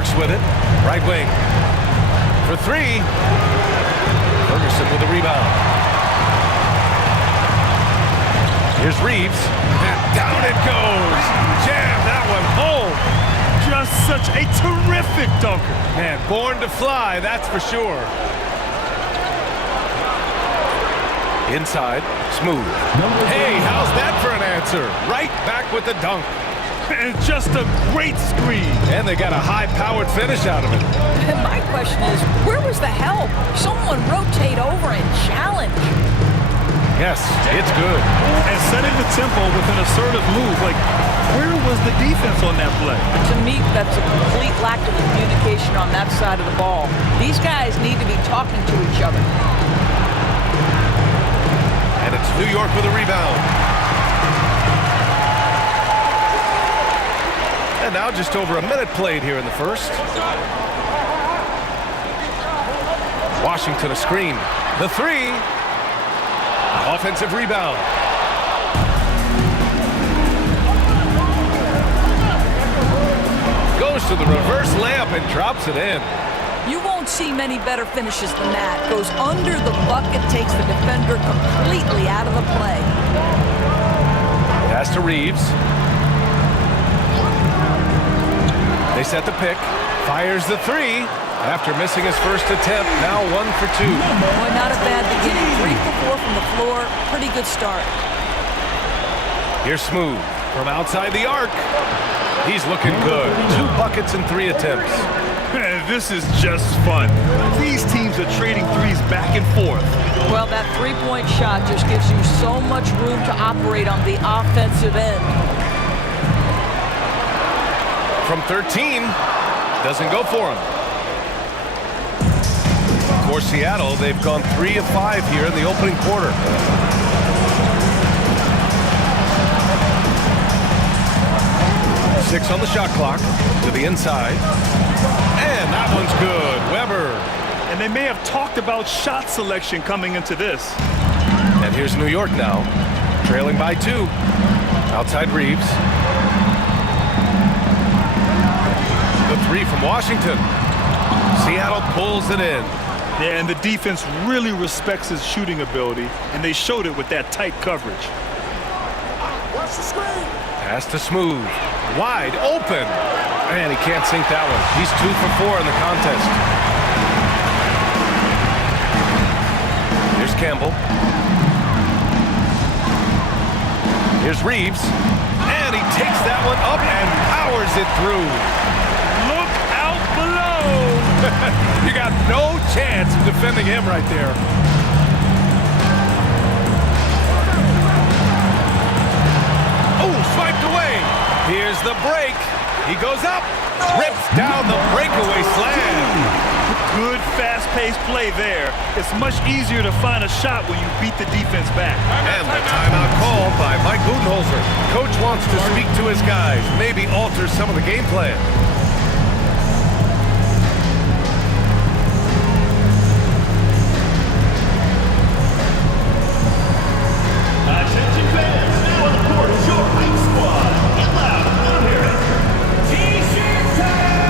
Burks with it. Right wing. For three. Ferguson with the rebound. Here's Reeves. And down it goes. Jam that one home. Just such a terrific dunker. Man, born to fly, that's for sure. Inside, Smooth. Hey, how's that for an answer? Right back with the dunk. And just a great screen. And they got a high-powered finish out of it. And my question is, where was the help? Someone rotate over and challenge. Yes, it's good. And setting the tempo with an assertive move. Like, where was the defense on that play? To me, that's a complete lack of communication on that side of the ball. These guys need to be talking to each other. And it's New York with a rebound. And now just over a minute played here in the first. Washington a screen. The three. Offensive rebound. Goes to the reverse layup and drops it in. You won't see many better finishes than that. Goes under the bucket, takes the defender completely out of the play. Pass to Reeves. They set the pick. Fires the three. After missing his first attempt, now 1 for 2. Boy, not a bad beginning. 3 for 4 from the floor. Pretty good start. Here's Smooth from outside the arc. He's looking good. 2 buckets and 3 attempts. This is just fun. These teams are trading threes back and forth. Well, that three-point shot just gives you so much room to operate on the offensive end. From 13, doesn't go for him. For Seattle, they've gone 3 of 5 here in the opening quarter. Six on the shot clock to the inside. And that one's good. Weber. And they may have talked about shot selection coming into this. And here's New York now, trailing by 2. Outside Reeves. The three from Washington. Seattle pulls it in. Yeah, and the defense really respects his shooting ability, and they showed it with that tight coverage. Watch the screen. Pass to Smooth. Wide open. Man, he can't sink that one. He's 2 for 4 in the contest. Here's Campbell. Here's Reeves. And he takes that one up and powers it through. Look out below. You got no chance of defending him right there. Oh, swiped away. Here's the break. He goes up, rips down the breakaway slam. Good fast-paced play there. It's much easier to find a shot when you beat the defense back. And the timeout called by Mike Budenholzer. Coach wants to speak to his guys, maybe alter some of the game plan. Attention fans, now on the court is your hype squad. Get loud, let them hear it. T-shirt time!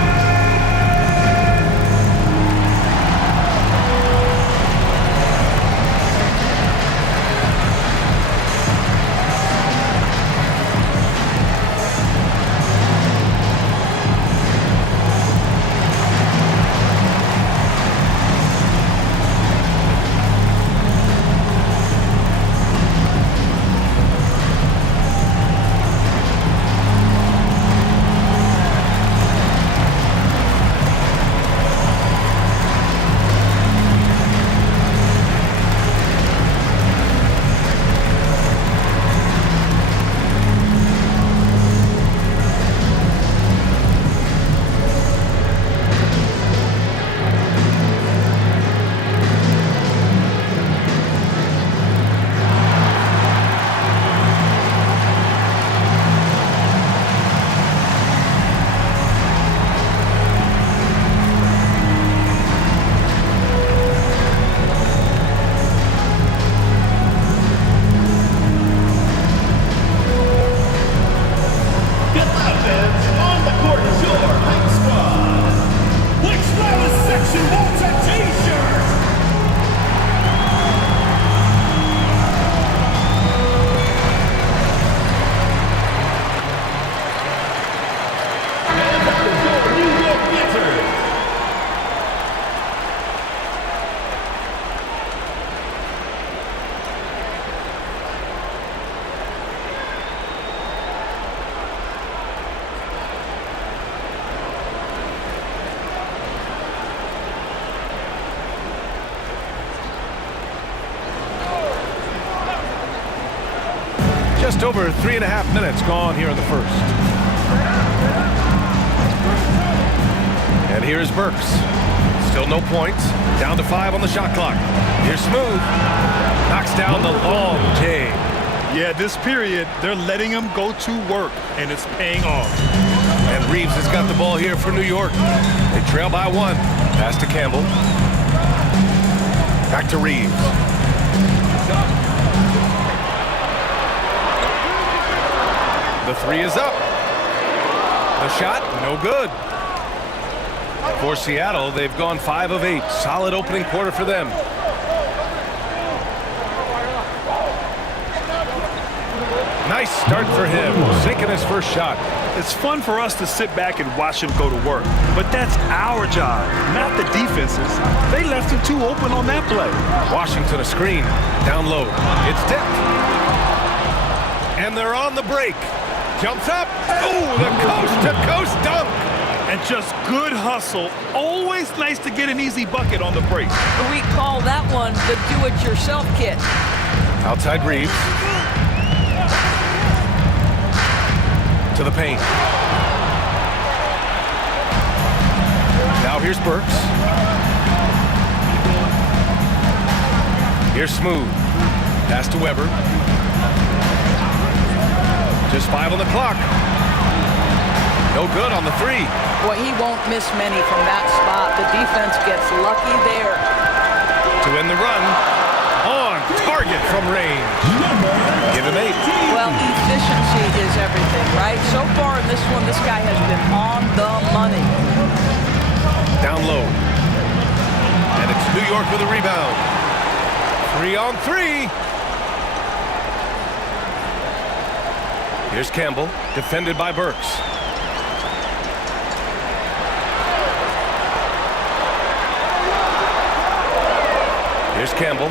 Just over 3.5 minutes gone here in the first. And here's Burks. Still no points. Down to 5 on the shot clock. Here's Smooth. Knocks down the long J. Yeah, this period, they're letting him go to work, and it's paying off. And Reeves has got the ball here for New York. They trail by 1. Pass to Campbell. Back to Reeves. The 3 is up. The shot, no good. For Seattle, they've gone 5 of 8. Solid opening quarter for them. Nice start for him, sinking his first shot. It's fun for us to sit back and watch him go to work, but that's our job, not the defense's. They left him too open on that play. Washington a screen, down low. It's tipped. And they're on the break. Jumps up. Oh, the coast-to-coast dunk. And just good hustle. Always nice to get an easy bucket on the break. We call that one the do-it-yourself kit. Outside Reeves. To the paint. Now here's Burks. Here's Smooth. Pass to Weber. Just 5 on the clock. No good on the 3. Boy, he won't miss many from that spot. The defense gets lucky there. To end the run. On target from range. Give him 8. Well, efficiency is everything, right? So far in this one, this guy has been on the money. Down low. And it's New York with a rebound. 3 on 3. Here's Campbell, defended by Burks. Here's Campbell,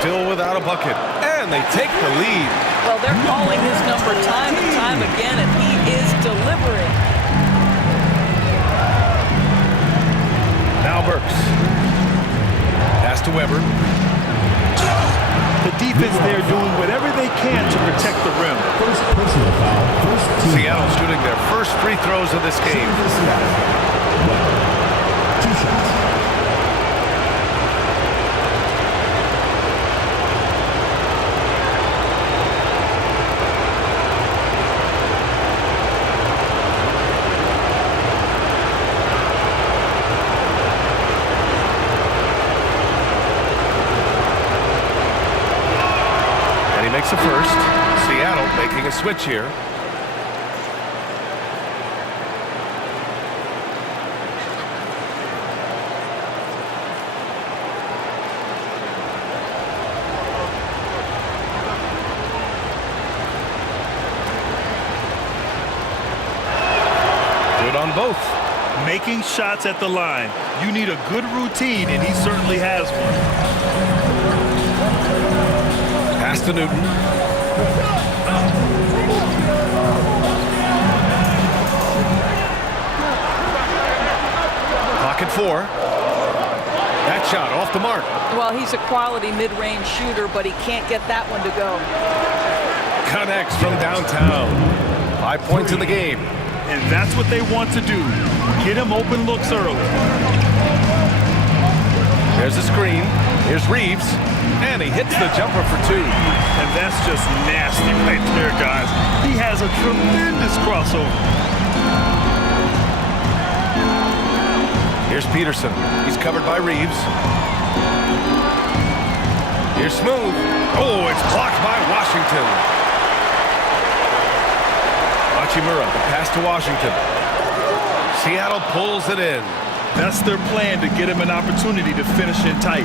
still without a bucket. And they take the lead. Well, they're calling his number time and time again, and he is delivering. Now Burks. Pass to Weber. The defense there doing whatever they can to protect the rim. First personal foul. First team. Seattle shooting their first free throws of this game. 2 shots. Makes a first. Seattle making a switch here. Good on both. Making shots at the line. You need a good routine, and he certainly has one. Pass to Newton. Clock at 4. That shot off the mark. Well, he's a quality mid-range shooter, but he can't get that one to go. Connects from downtown. 5 points in the game. And that's what they want to do. Get him open looks early. There's a screen. Here's Reeves. And he hits the jumper for 2. And that's just nasty right there, guys. He has a tremendous crossover. Here's Peterson. He's covered by Reeves. Here's Smooth. Oh, it's blocked by Washington. Hachimura, the pass to Washington. Seattle pulls it in. That's their plan, to get him an opportunity to finish in tight.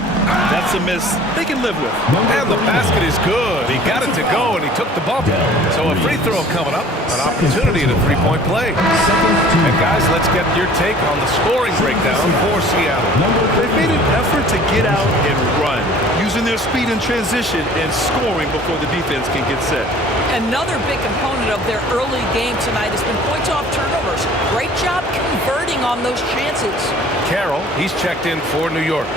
That's a miss they can live with. And the basket is good. He got it to go, and he took the bump. So a free throw coming up. An opportunity at a 3-point play. And guys, let's get your take on the scoring breakdown for Seattle. They've made an effort to get out and run, using their speed in transition and scoring before the defense can get set. Another big component of their early game tonight has been points off turnovers. Great job converting on those chances. Carroll, he's checked in for New York.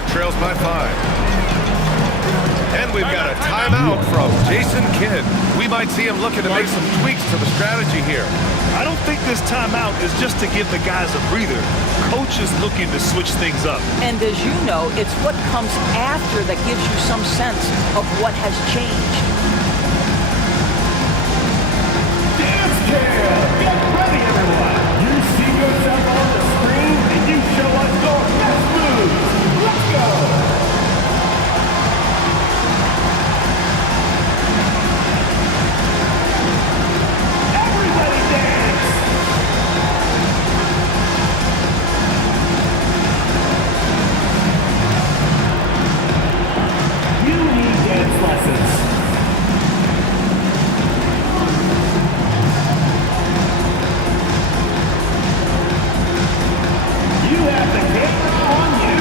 York trails by 5. And we've got a timeout from Jason Kidd. We might see him looking to make some tweaks to the strategy here. I don't think this timeout is just to give the guys a breather. Coach is looking to switch things up. And as you know, it's what comes after that gives you some sense of what has changed. Dance cam! Get ready, everyone! You see yourself on the screen, and you show us your best moves. Let's go! Everybody dance! You need dance lessons. You have the camera on you.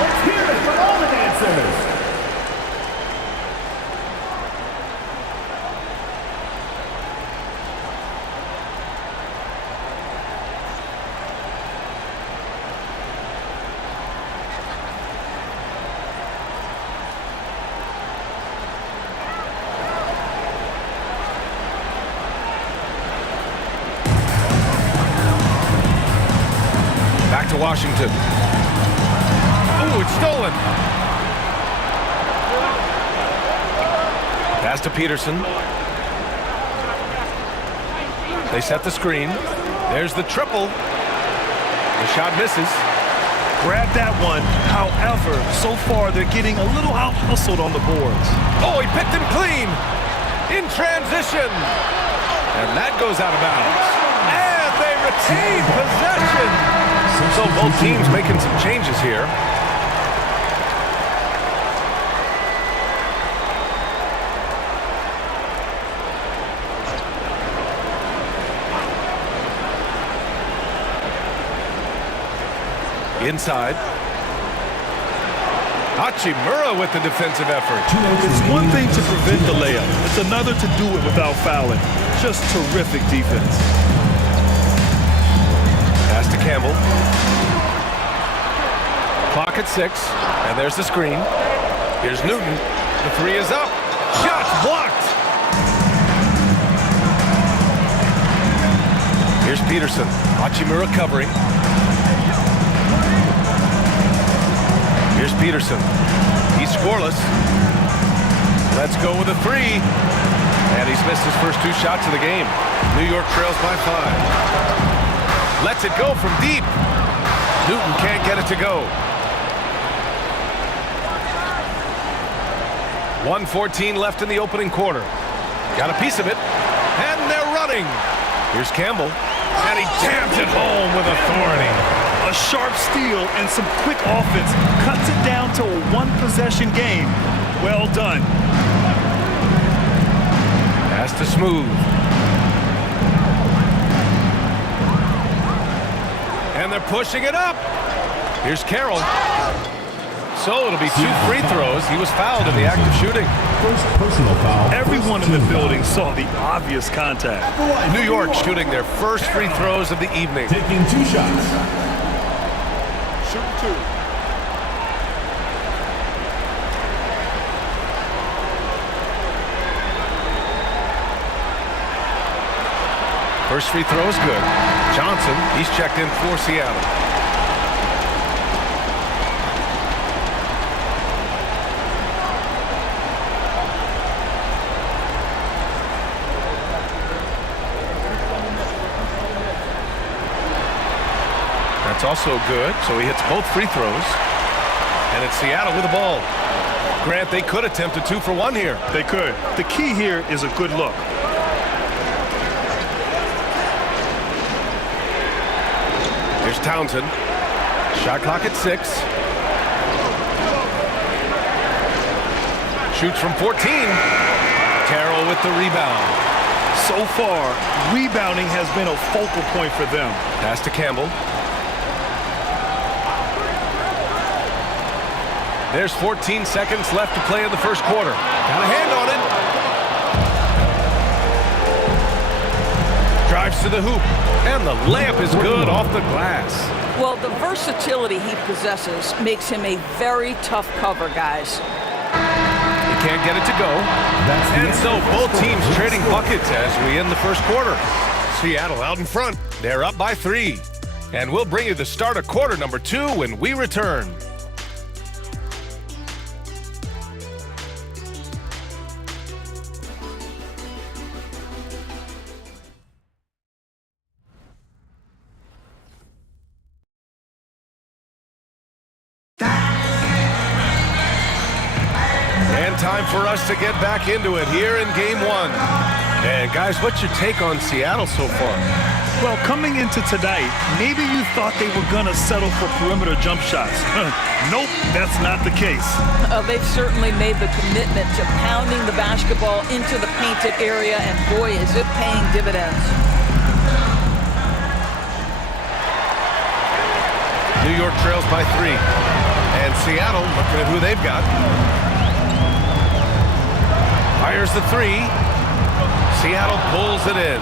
Let's hear it for all the dancers. Back to Washington. Oh, it's stolen. Pass to Peterson. They set the screen. There's the triple. The shot misses. Grab that one. However, so far they're getting a little out-hustled on the boards. Oh, he picked him clean. In transition. And that goes out of bounds. And they retain possession. So both teams making some changes here. Inside. Hachimura with the defensive effort. It's one thing to prevent the layup. It's another to do it without fouling. Just terrific defense. Pass to Campbell. Clock at 6. And there's the screen. Here's Newton. The three is up. Shots blocked. Here's Peterson. Hachimura covering. Here's Peterson. He's scoreless. Let's go with a three. And he's missed his first 2 shots of the game. New York trails by 5. Lets it go from deep. Newton can't get it to go. 1:14 left in the opening quarter. Got a piece of it. And they're running. Here's Campbell. And he jams it home with authority. A sharp steal and some quick offense cuts it down to a 1-possession game. Well done. Pass to Smooth. And they're pushing it up. Here's Carroll. So it'll be 2 free throws. He was fouled in the act of shooting. First personal foul. Everyone in the building saw the obvious contact. New York shooting their first free throws of the evening. Taking 2 shots. Shoot 2. First free throw is good. Johnson, he's checked in for Seattle. That's also good, so he hits both free throws. And it's Seattle with the ball. Grant, they could attempt a 2 for 1 here. They could. The key here is a good look. Here's Townsend. Shot clock at 6. Shoots from 14. Terrell with the rebound. So far, rebounding has been a focal point for them. Pass to Campbell. There's 14 seconds left to play in the first quarter. Got a hand on it. Drives to the hoop. And the layup is good off the glass. Well, the versatility he possesses makes him a very tough cover, guys. He can't get it to go. And so both teams trading buckets as we end the first quarter. Seattle out in front. They're up by 3. And we'll bring you the start of quarter number 2 when we return. Time for us to get back into it here in game 1. And guys, what's your take on Seattle so far? Well, coming into tonight, maybe you thought they were going to settle for perimeter jump shots. Nope, that's not the case. They've certainly made the commitment to pounding the basketball into the painted area, and boy, is it paying dividends. New York trails by 3. And Seattle looking at who they've got. Fires the 3. Seattle pulls it in.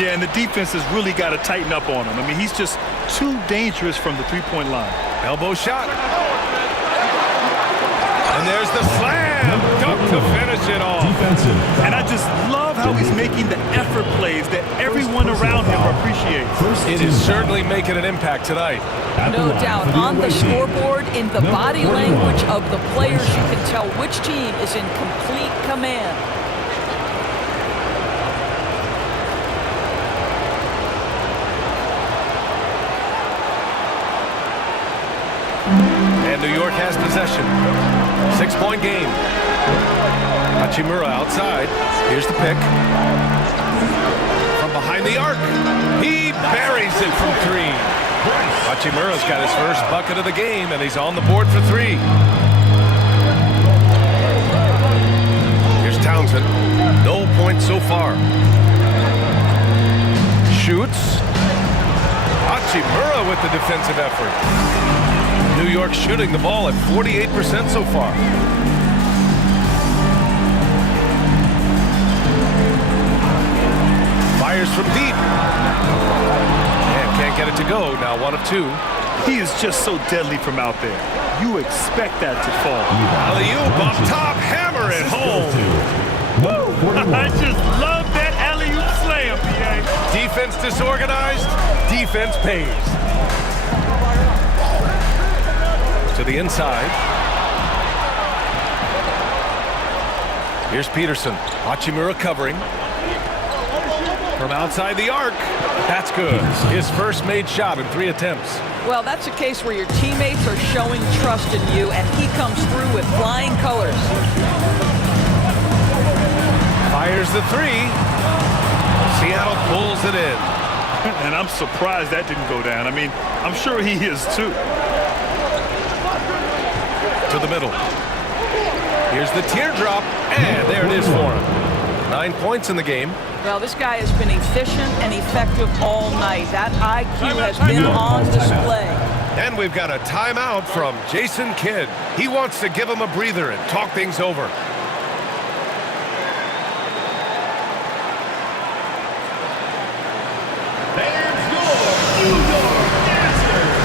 Yeah, and the defense has really got to tighten up on him. I mean, he's just too dangerous from the three-point line. Elbow shot. And there's the slam. Dunk to finish it off. Defensive. And I just love how he's making the effort plays that everyone around him appreciates. It is certainly making an impact tonight. No doubt. On the scoreboard, in the body language of the players, you can tell which team is in complete command. And New York has possession. 6-point game. Hachimura outside. Here's the pick. From behind the arc. He buries it from 3. Hachimura's got his first bucket of the game, and he's on the board for 3. Here's Townsend. No points so far. Shoots. Hachimura with the defensive effort. New York shooting the ball at 48% so far. Fires from deep. And can't get it to go. Now 1 of 2. He is just so deadly from out there. You expect that to fall. Alley-oop up top. Hammer it home. Woo! I just love that alley-oop slam, PA. Defense disorganized. Defense pays. To the inside. Here's Peterson. Hachimura covering. From outside the arc. That's good. His first made shot in 3 attempts. Well, that's a case where your teammates are showing trust in you, and he comes through with flying colors. Fires the 3. Seattle pulls it in. And I'm surprised that didn't go down. I mean, I'm sure he is too. To the middle. Here's the teardrop, and there it is for him. 9 points in the game. Well, this guy has been efficient and effective all night. That IQ has been on display. And we've got a timeout from Jason Kidd. He wants to give him a breather and talk things over. There's your New York Dancers.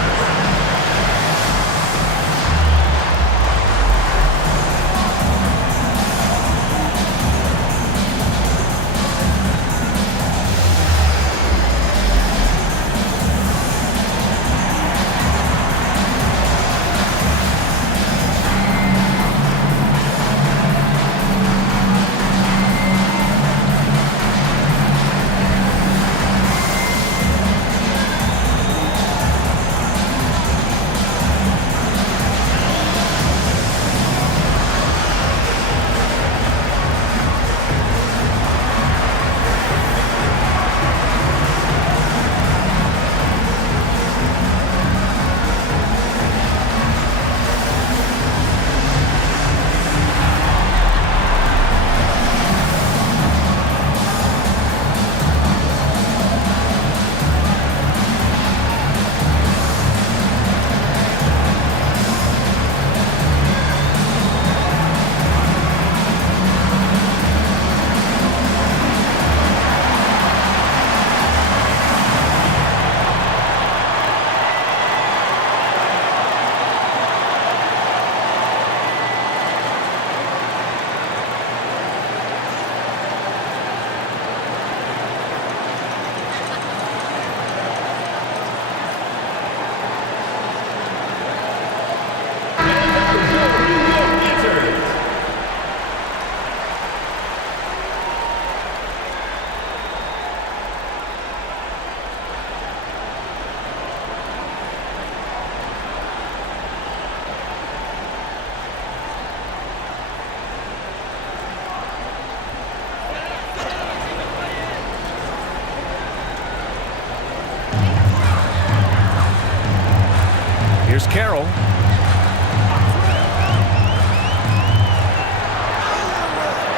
Here's Carroll.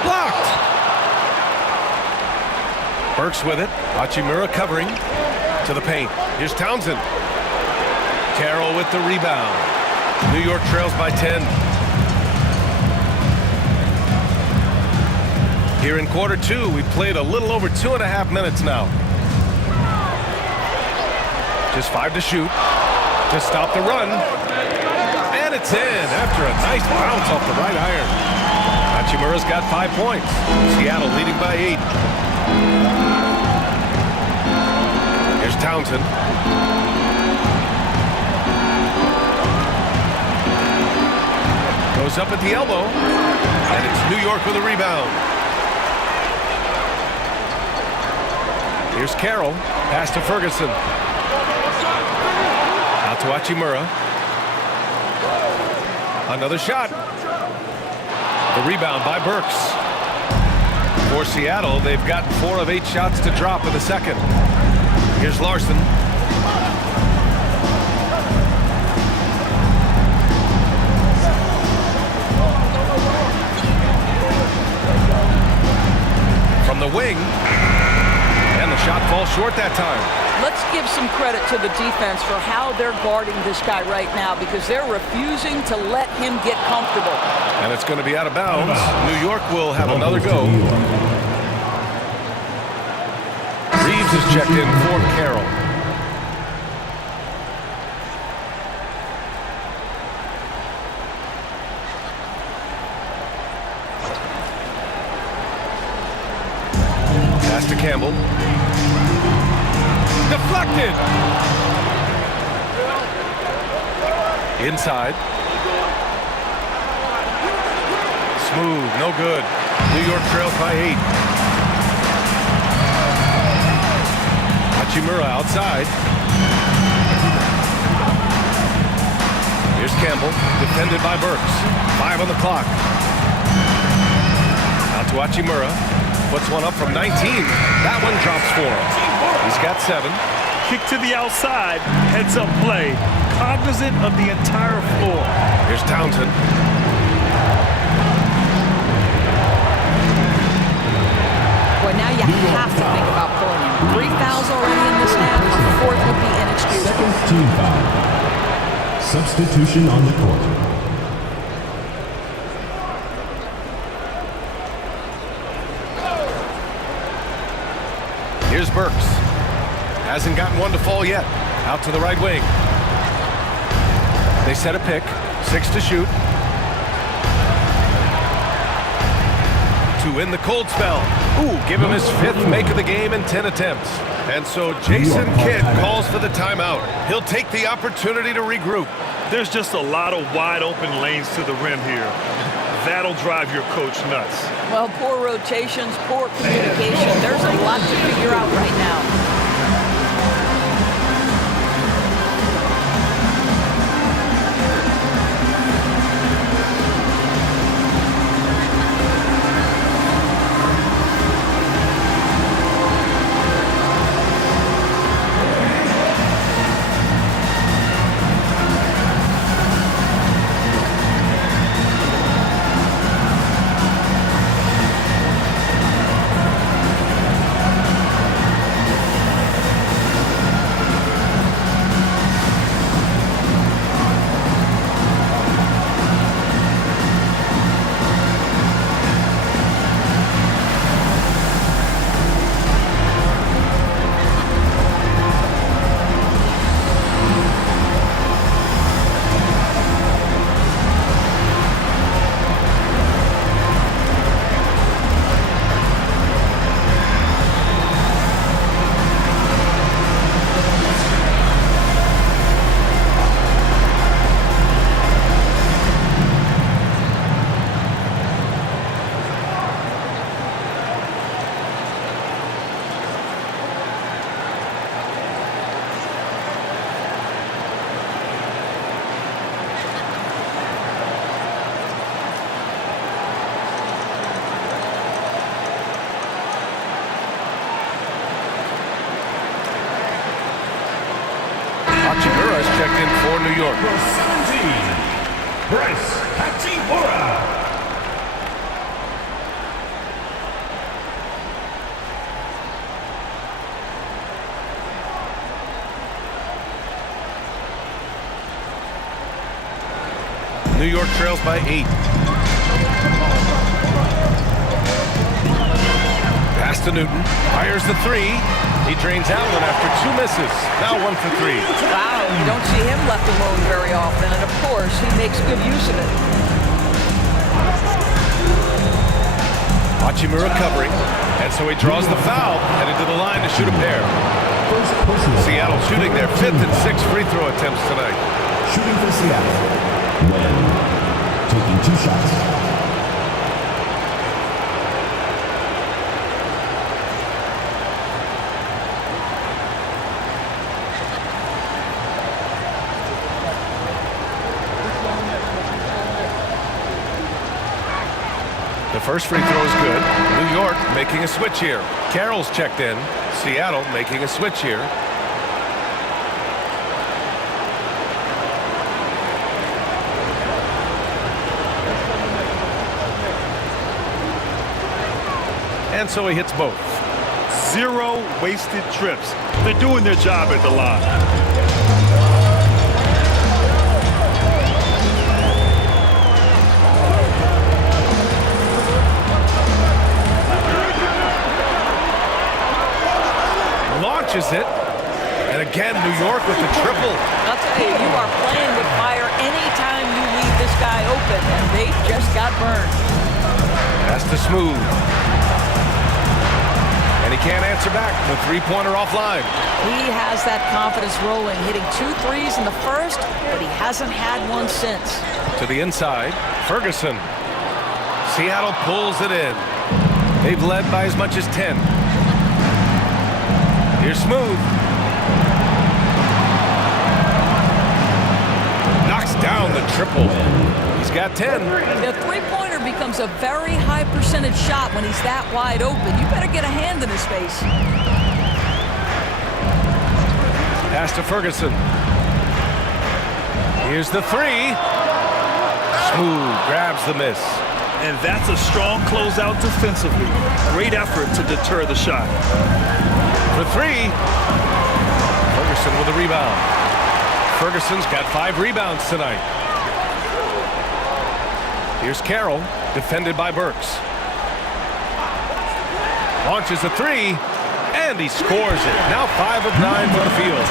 Blocked. Burks with it. Hachimura covering to the paint. Here's Townsend. Carroll with the rebound. New York trails by 10. Here in quarter two, we played a little over 2.5 minutes now. Just 5 to shoot. Just stop the run. And it's in after a nice bounce off the right iron. Hachimura's got 5 points. Seattle leading by 8. Here's Townsend. Goes up at the elbow. And it's New York with a rebound. Here's Carroll. Pass to Ferguson. Out to Hachimura. Another shot. The rebound by Burks. For Seattle, they've got 4 of 8 shots to drop in the second. Here's Larson. From the wing. And the shot falls short that time. Let's give some credit to the defense for how they're guarding this guy right now, because they're refusing to let him get comfortable. And it's going to be out of bounds. New York will have another go. Reeves is checked in for Carroll. Pass to Campbell. Deflected. Inside. Smooth, no good. New York trails by 8. Hachimura outside. Here's Campbell, defended by Burks. 5 on the clock. Out to Hachimura. Puts one up from 19. That one drops for him. He's got 7. Kick to the outside, heads up play, cognizant of the entire floor. Here's Townsend. Boy, now you have to think about pulling him. 3 fouls already in this half. A 4th would be inexcusable. Second team foul. Substitution on the court. Here's Burks. Hasn't gotten one to fall yet. Out to the right wing. They set a pick. 6 to shoot. To win the cold spell. Ooh, give him his 5th make of the game in 10 attempts. And so Jason Kidd calls for the timeout. He'll take the opportunity to regroup. There's just a lot of wide open lanes to the rim here. That'll drive your coach nuts. Well, poor rotations, poor communication. There's a lot to figure out right now. checked in for New York. Number 17, Bryce Hachimura. New York trails by 8. Pass to Newton. Fires the 3. He drains Allen after 2 misses. Now 1 for 3. Wow, you don't see him left alone very often, and of course, he makes good use of it. Hachimura covering, and so he draws the foul, headed to the line to shoot a pair. Seattle shooting their 5th and 6th free throw attempts tonight. Shooting for Seattle. When taking 2 shots. The first free throw is good. New York making a switch here. Carroll's checked in. Seattle making a switch here. And so he hits both. 0 wasted trips. They're doing their job at the line. Launches it. And again, New York with the triple. I'll tell you, you are playing with fire anytime you leave this guy open, and they just got burned. Pass to Smooth. And he can't answer back. The three-pointer offline. He has that confidence rolling, hitting 2 threes in the first, but he hasn't had one since. To the inside, Ferguson. Seattle pulls it in. They've led by as much as 10. Here's Smooth. Knocks down the triple. He's got 10. The three-pointer becomes a very high percentage shot when he's that wide open. You better get a hand in his face. Pass to Ferguson. Here's the 3. Smooth grabs the miss. And that's a strong closeout defensively. Great effort to deter the shot. For 3. Ferguson with a rebound. Ferguson's got 5 rebounds tonight. Here's Carroll, defended by Burks. Launches a 3, and he scores it. Now 5 of 9 from the field.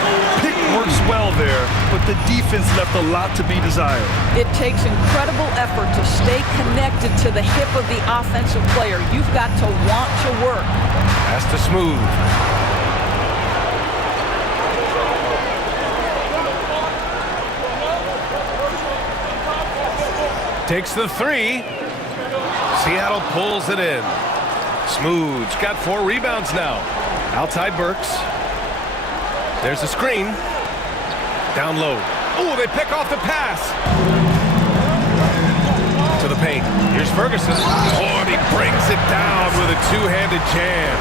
Pick works well there, but the defense left a lot to be desired. It takes incredible effort to stay connected to the hip of the offensive player. You've got to want to work. Pass to Smooth. Takes the 3. Seattle pulls it in. Smooth's got 4 rebounds now. Outside Burks. There's a screen. Down low. Oh, they pick off the pass. To the paint. Here's Ferguson. Oh, and he brings it down with a 2-handed jam.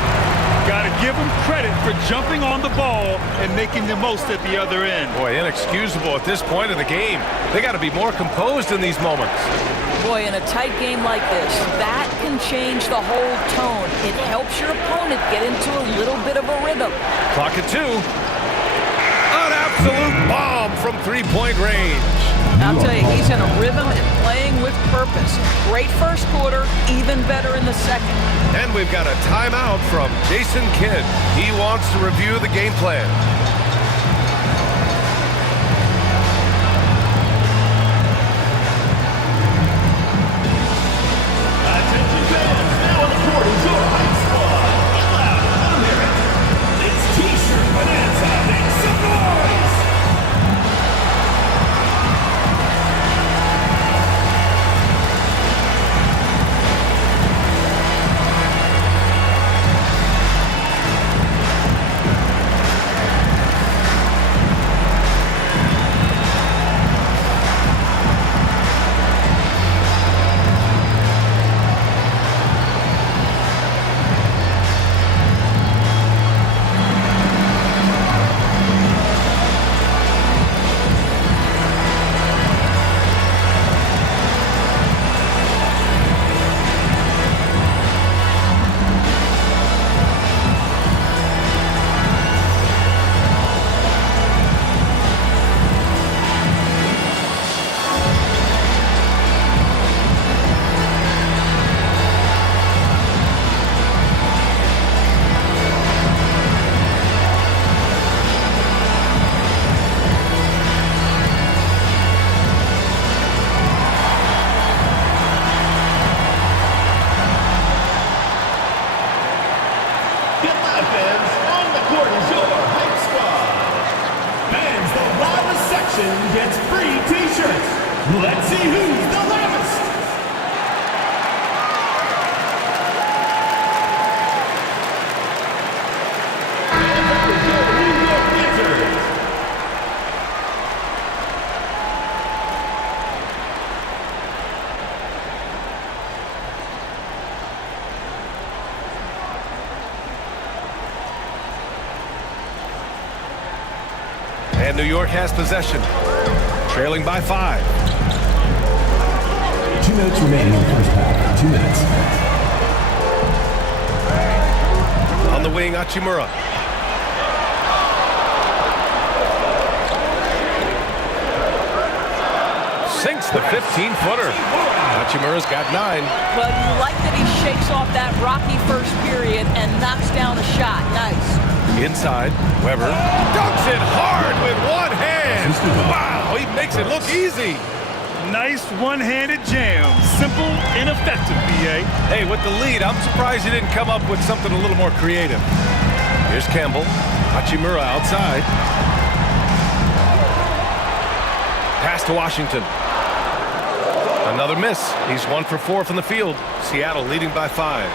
Got to give him credit for jumping on the ball and making the most at the other end. Boy, inexcusable at this point of the game. They got to be more composed in these moments. Boy, in a tight game like this, that can change the whole tone. It helps your opponent get into a little bit of a rhythm. Clock at 2. An absolute bomb from 3-point range. I'll tell you, he's in a rhythm and playing with purpose. Great first quarter, even better in the second. And we've got a timeout from Jason Kidd. He wants to review the game plan. Attention fans, now on the court is your hype squad. Get loud, let 'em hear it. It's T-shirt Bonanza. Make some noise. Sky fans, on the court is your hype squad. Fans, the loudest section gets free t-shirts. Let's see who's the loudest. And that is your New York Wizards. And New York has possession, trailing by 5. 2 minutes remaining in the first half. 2 minutes. On the wing, Hachimura. Sinks the 15-footer. Hachimura's got 9. Well, you like that he shakes off that rocky first period and knocks down a shot. Nice. Inside, Weber dunks it hard with one hand. Wow, he makes it look easy. Nice one-handed jam. Simple and effective, B.A. Hey, with the lead, I'm surprised he didn't come up with something a little more creative. Here's Campbell. Hachimura outside. Pass to Washington. Another miss. He's 1 for 4 from the field. Seattle leading by 5.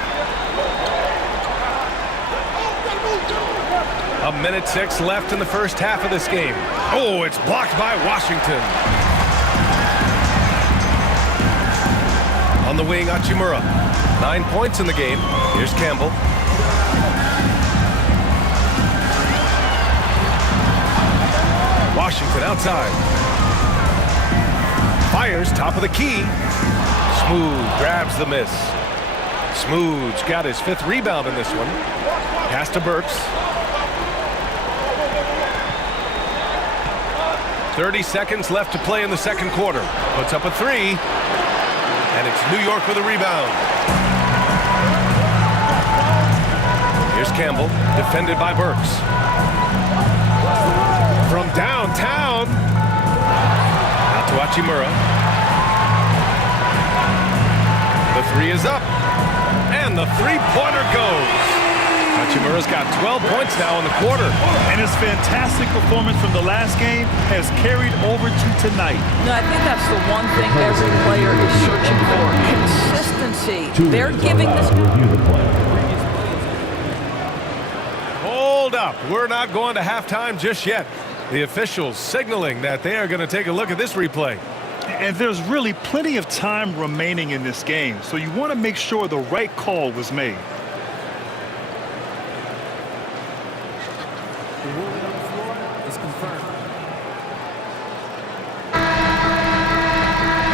A minute 6 left in the first half of this game. Oh, it's blocked by Washington. On the wing, Hachimura. 9 points in the game. Here's Campbell. Washington outside. Fires top of the key. Smooth grabs the miss. Smooth's got his 5th rebound in this one. Pass to Burks. 30 seconds left to play in the second quarter. Puts up a 3. And it's New York with a rebound. Here's Campbell, defended by Burks. From downtown. Out to Hachimura. The 3 is up. And the 3-pointer goes. Hachimura's got 12 points now in the quarter. And his fantastic performance from the last game has carried over to tonight. No, I think that's the one thing every player is searching for. Consistency. They're giving this. Review the play. Hold up. We're not going to halftime just yet. The officials signaling that they are going to take a look at this replay. And there's really plenty of time remaining in this game, so you want to make sure the right call was made.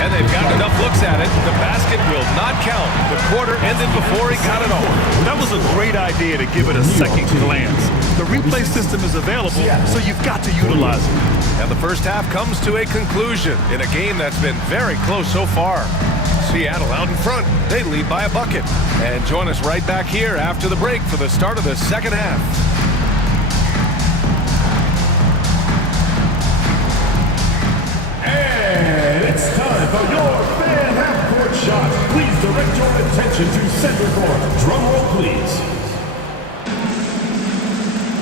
And they've got enough looks at it. The basket will not count. The quarter ended before he got it all. That was a great idea to give it a second glance. The replay system is available, so you've got to utilize it. And the first half comes to a conclusion in a game that's been very close so far. Seattle out in front. They lead by a bucket. And join us right back here after the break for the start of the second half. And it's time for your fan half-court shot. Please direct your attention to center court. Drum roll, please.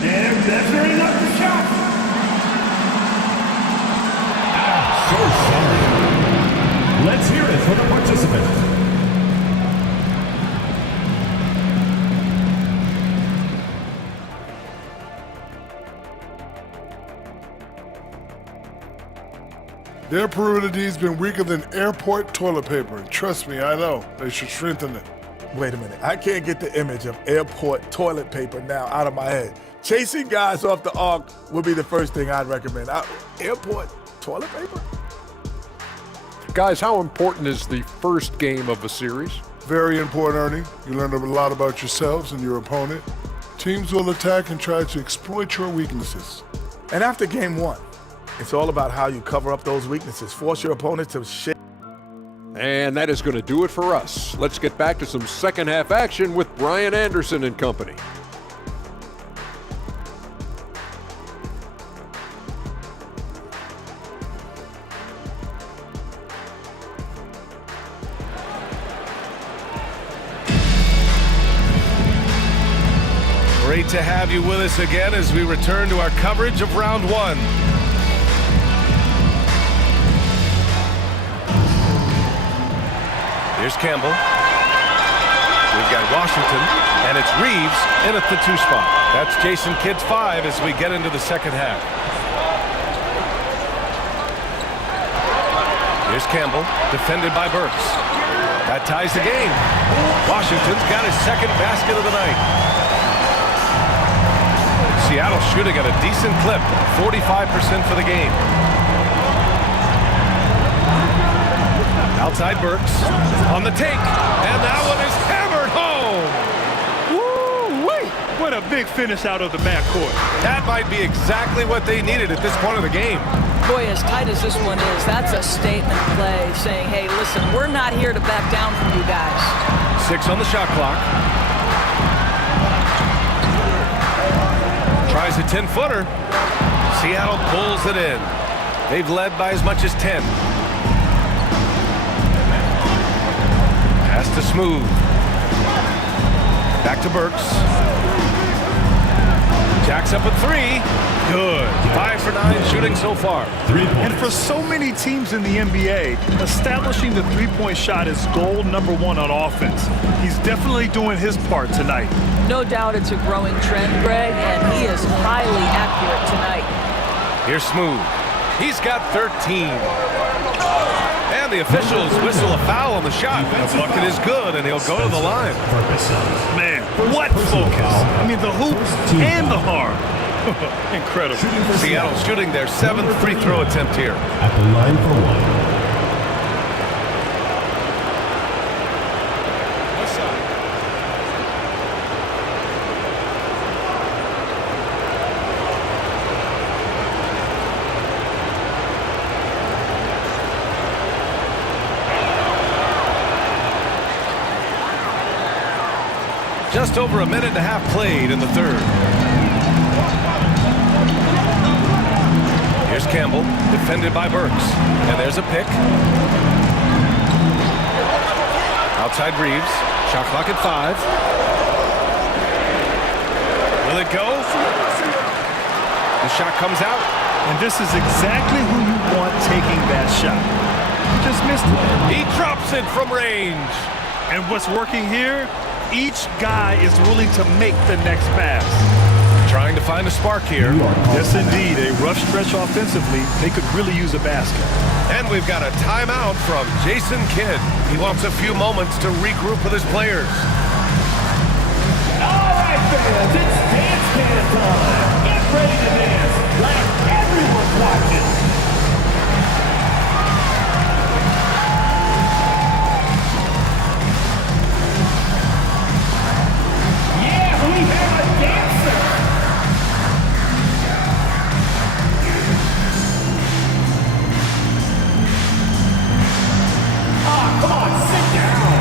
And measuring up the shot. So sorry. Let's hear it for the participant. Their perimeter D's been weaker than airport toilet paper. Trust me, I know. They should strengthen it. Wait a minute. I can't get the image of airport toilet paper now out of my head. Chasing guys off the arc would be the first thing I'd recommend. Airport toilet paper? Guys, how important is the first game of a series? Very important, Ernie. You learn a lot about yourselves and your opponent. Teams will attack and try to exploit your weaknesses. And after game one, it's all about how you cover up those weaknesses. Force your opponent to shit. And that is going to do it for us. Let's get back to some second half action with Brian Anderson and company. We're Great to have you with us again as we return to our coverage of round one. Here's Campbell. We've got Washington, and it's Reeves in at the 2 spot. That's Jason Kidd's 5 as we get into the second half. Here's Campbell, defended by Burks. That ties the game. Washington's got his second basket of the night. Seattle shooting at a decent clip, 45% for the game. Outside Burks, on the take, and that one is hammered home. Woo-wee! What a big finish out of the backcourt. That might be exactly what they needed at this point of the game. Boy, as tight as this one is, that's a statement play saying, hey, listen, we're not here to back down from you guys. 6 on the shot clock. Tries a 10-footer. Seattle pulls it in. They've led by as much as 10. Pass to Smooth. Back to Burks. Jacks up a 3. Good. 5 for 9 shooting so far. 3 points. And for so many teams in the NBA, establishing the three-point shot is goal number 1 on offense. He's definitely doing his part tonight. No doubt it's a growing trend, Greg, and he is highly accurate tonight. Here's Smooth. He's got 13. And the officials whistle a foul on the shot. The bucket is good, and he'll go to the line. Man, what focus. I mean, the hoop and the harm. Incredible. Seattle shooting their 7th free throw attempt here. At the line for 1. Just over a minute and a half played in the third. Here's Campbell, defended by Burks. And there's a pick. Outside Reeves. Shot clock at 5. Will it go? The shot comes out. And this is exactly who you want taking that shot. He just missed it. He drops it from range. And what's working here? Each guy is willing to make the next pass. Trying to find a spark here. Yes, indeed. A rough stretch offensively. They could really use a basket. And we've got a timeout from Jason Kidd. He wants a few moments to regroup with his players. All right, fans, it's dance can time. Get ready to dance like everyone's watching. Yeah, we have a dancer. Ah, come on, sit down.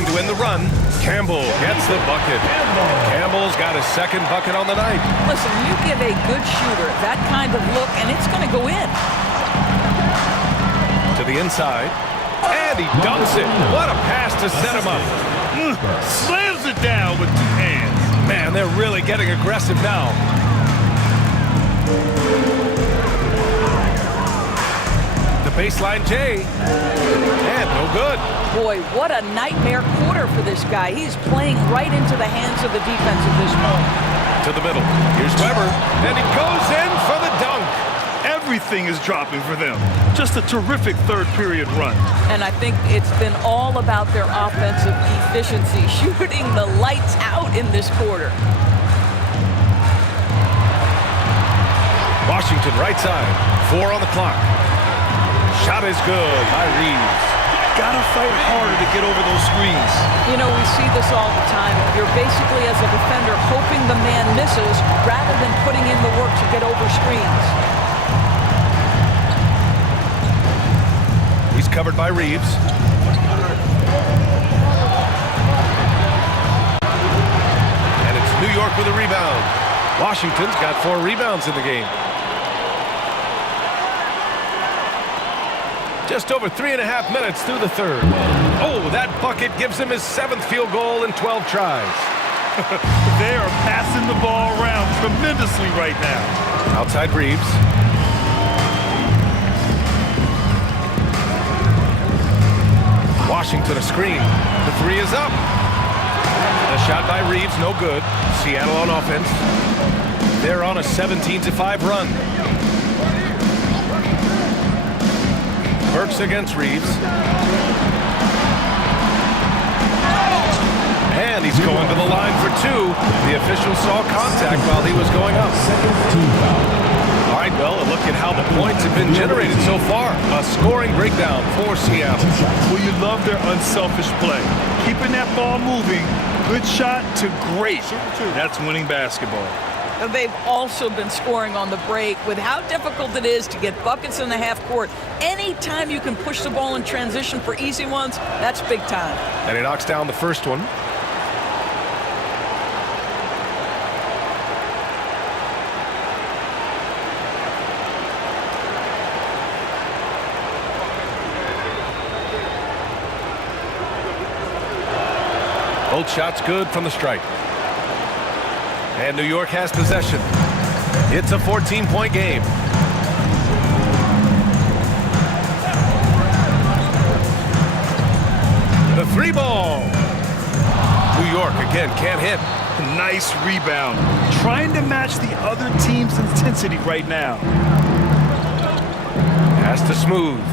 looking to end the run. Campbell gets the bucket. Campbell's got his second bucket on the night. Listen, you give a good shooter that kind of look, and it's going to go in. To the inside. And he dunks it. What a pass to set him up. Slams it down with 2 hands. Man, they're really getting aggressive now. The baseline J. And no good. Boy, what a nightmare quarter for this guy. He's playing right into the hands of the defense at this moment. To the middle. Here's Weber. And he goes in for the dunk. Everything is dropping for them. Just a terrific third period run. And I think it's been all about their offensive efficiency, shooting the lights out in this quarter. Washington right side. 4 on the clock. Shot is good by Reeves. Gotta fight harder to get over those screens. You know, we see this all the time. You're basically, as a defender, hoping the man misses rather than putting in the work to get over screens. He's covered by Reeves. And it's New York with a rebound. Washington's got 4 rebounds in the game. Just over 3.5 minutes through the third. Oh, that bucket gives him his 7th field goal in 12 tries. They are passing the ball around tremendously right now. Outside Reeves. Washington a screen. The 3 is up. A shot by Reeves, no good. Seattle on offense. They're on a 17-5 run. Burks against Reeves. And he's going to the line for 2. The official saw contact while he was going up. All right, well, a look at how the points have been generated so far. A scoring breakdown for Seattle. Well, you love their unselfish play. Keeping that ball moving, good shot to great. That's winning basketball. They've also been scoring on the break. With how difficult it is to get buckets in the half court, anytime you can push the ball in transition for easy ones, that's big time. And he knocks down the first one. Both shots good from the stripe. And New York has possession. It's a 14-point game. The 3 ball. New York again can't hit. Nice rebound. Trying to match the other team's intensity right now. Pass to Smooth.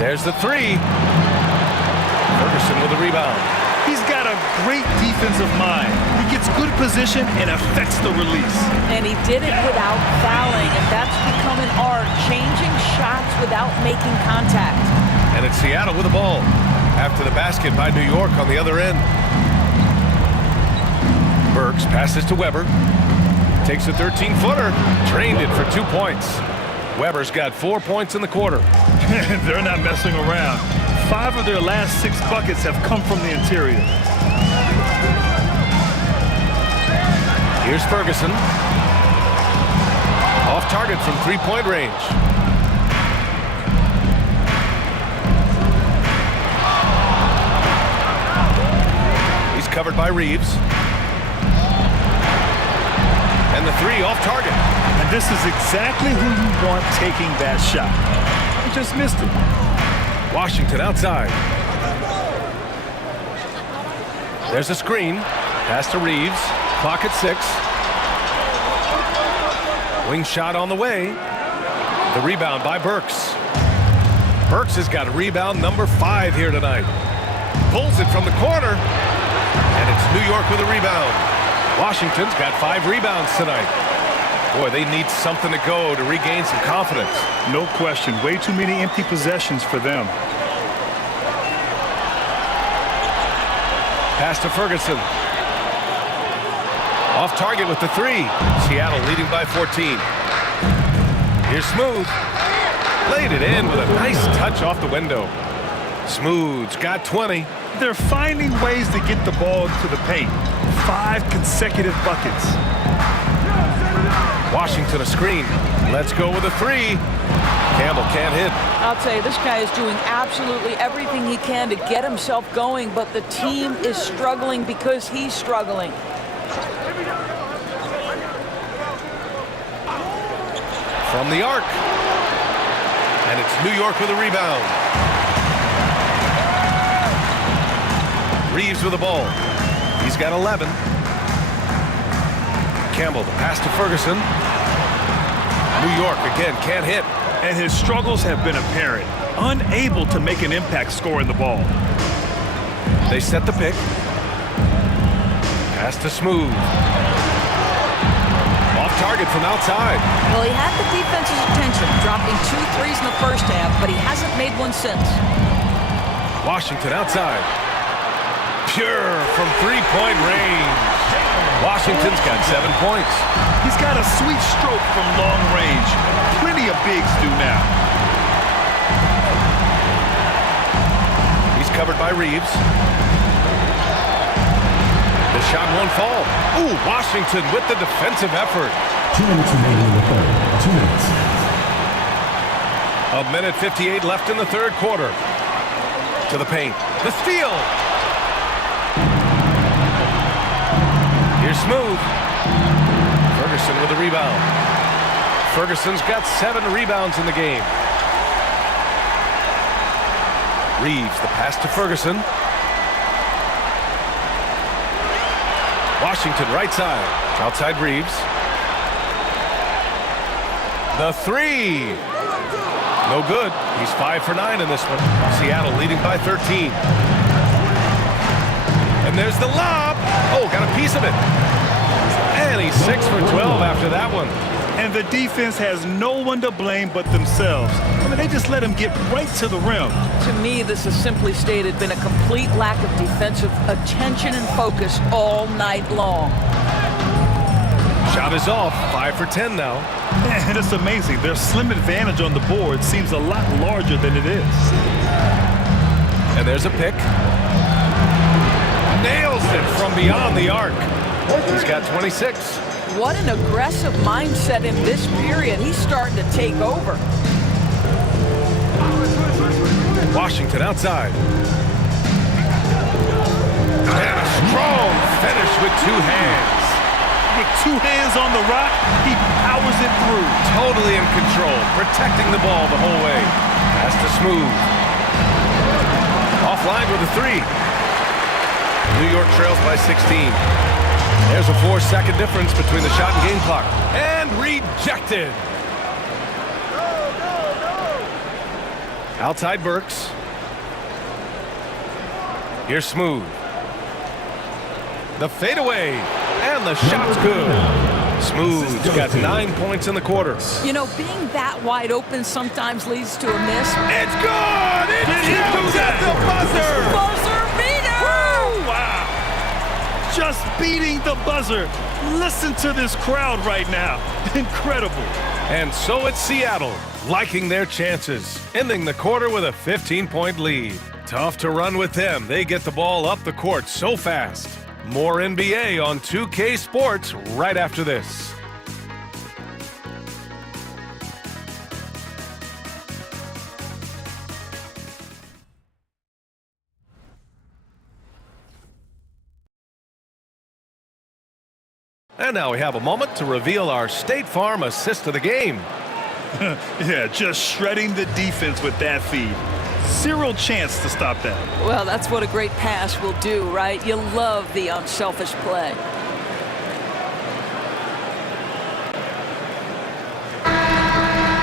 There's the 3. Ferguson with the rebound. He's got a great defensive mind. He gets good position and affects the release. And he did it without fouling, and that's become an art, changing shots without making contact. And it's Seattle with the ball. After the basket by New York on the other end. Burks passes to Weber. Takes a 13-footer. Drained it for 2 points. Weber's got 4 points in the quarter. They're not messing around. 5 of their last 6 buckets have come from the interior. Here's Ferguson. Off target from 3-point range. He's covered by Reeves. And the 3 off target. And this is exactly who you want taking that shot. He just missed it. Washington outside. There's a screen. Pass to Reeves. Clock at 6. Wing shot on the way. The rebound by Burks. Burks has got a rebound number 5 here tonight. Pulls it from the corner. And it's New York with a rebound. Washington's got 5 rebounds tonight. Boy, they need something to go to regain some confidence. No question. Way too many empty possessions for them. Pass to Ferguson. Off target with the 3. Seattle leading by 14. Here's Smooth. Laid it in with a nice touch off the window. Smooth's got 20. They're finding ways to get the ball to the paint. 5 consecutive buckets. Washington a screen. Let's go with a 3. Campbell can't hit. I'll tell you, this guy is doing absolutely everything he can to get himself going, but the team is struggling because he's struggling. From the arc. And it's New York with a rebound. Reeves with the ball. He's got 11. Campbell, the pass to Ferguson. New York again can't hit. And his struggles have been apparent. Unable to make an impact scoring the ball. They set the pick. Pass to Smooth. Off target from outside. Well, he had the defense's attention, dropping 2 threes in the first half, but he hasn't made one since. Washington outside. Pure from 3-point range. Washington's got 7 points. He's got a sweet stroke from long range. Plenty of bigs do now. He's covered by Reeves. The shot won't fall. Ooh, Washington with the defensive effort. 2 minutes remaining in the third. 2 minutes. A minute 58 left in the third quarter. To the paint. The steal. Here's Smooth. Ferguson with the rebound. Ferguson's got 7 rebounds in the game. Reeves, the pass to Ferguson. Washington right side. Outside Reeves. The 3. No good. He's 5 for 9 in this one. Seattle leading by 13. And there's the lob. Oh, got a piece of it. And he's 6 for 12 after that one. And the defense has no one to blame but themselves. I mean, they just let him get right to the rim. To me, this has simply stated been a complete lack of defensive attention and focus all night long. Shot is off. 5 for 10 now. And it's amazing. Their slim advantage on the board seems a lot larger than it is. And there's a pick. Nails it from beyond the arc. He's got 26. What an aggressive mindset in this period. He's starting to take over. Washington outside. And a strong finish with 2 hands. With 2 hands on the rock, he powers it through. Totally in control, protecting the ball the whole way. Pass to Smooth. Offline with a 3. New York trails by 16. There's a 4-second difference between the shot and game clock. And rejected. Outside Burks. Here's Smooth. The fadeaway. And the shot's good. Smooth's got 9 points in the quarter. You know, being that wide open sometimes leads to a miss. It's good! It comes at the buzzer! Buzzer beater! Woo! Wow. Just beating the buzzer. Listen to this crowd right now. Incredible. And so it's Seattle, liking their chances, ending the quarter with a 15-point lead. Tough to run with them. They get the ball up the court so fast. More NBA on 2K Sports right after this. And now we have a moment to reveal our State Farm assist of the game. Yeah, just shredding the defense with that feed. Zero chance to stop that. Well, that's what a great pass will do, right? You love the unselfish play.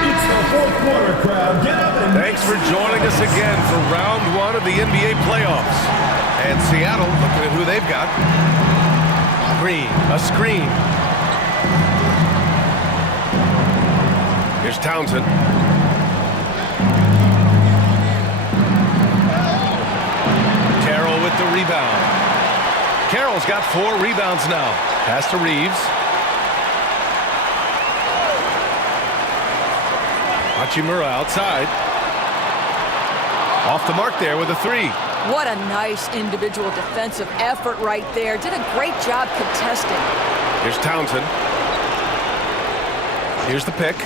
It's the fourth quarter, crowd. Get up and Thanks for joining us again for round 1 of the NBA playoffs. And Seattle, looking at who they've got. Green, a screen. Here's Townsend. Carroll with the rebound. Carroll's got 4 rebounds now. Pass to Reeves. Hachimura outside. Off the mark there with a three. What a nice individual defensive effort right there. Did a great job contesting. Here's Townsend. Here's the pick.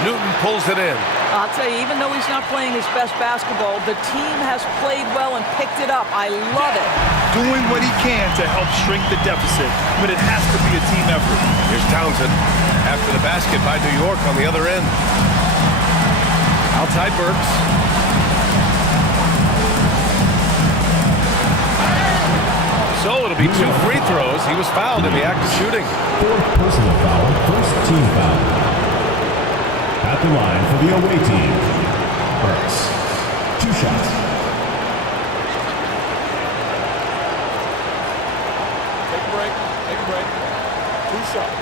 Newton pulls it in. I'll tell you, even though he's not playing his best basketball, the team has played well and picked it up. I love it. Doing what he can to help shrink the deficit, but it has to be a team effort. Here's Townsend after the basket by New York on the other end. Outside Burks. So it'll be 2 free throws. He was fouled in the act of shooting. Fourth personal foul, first team foul. At the line for the away team, Burks. 2 shots. Take a break. Take a break. 2 shots.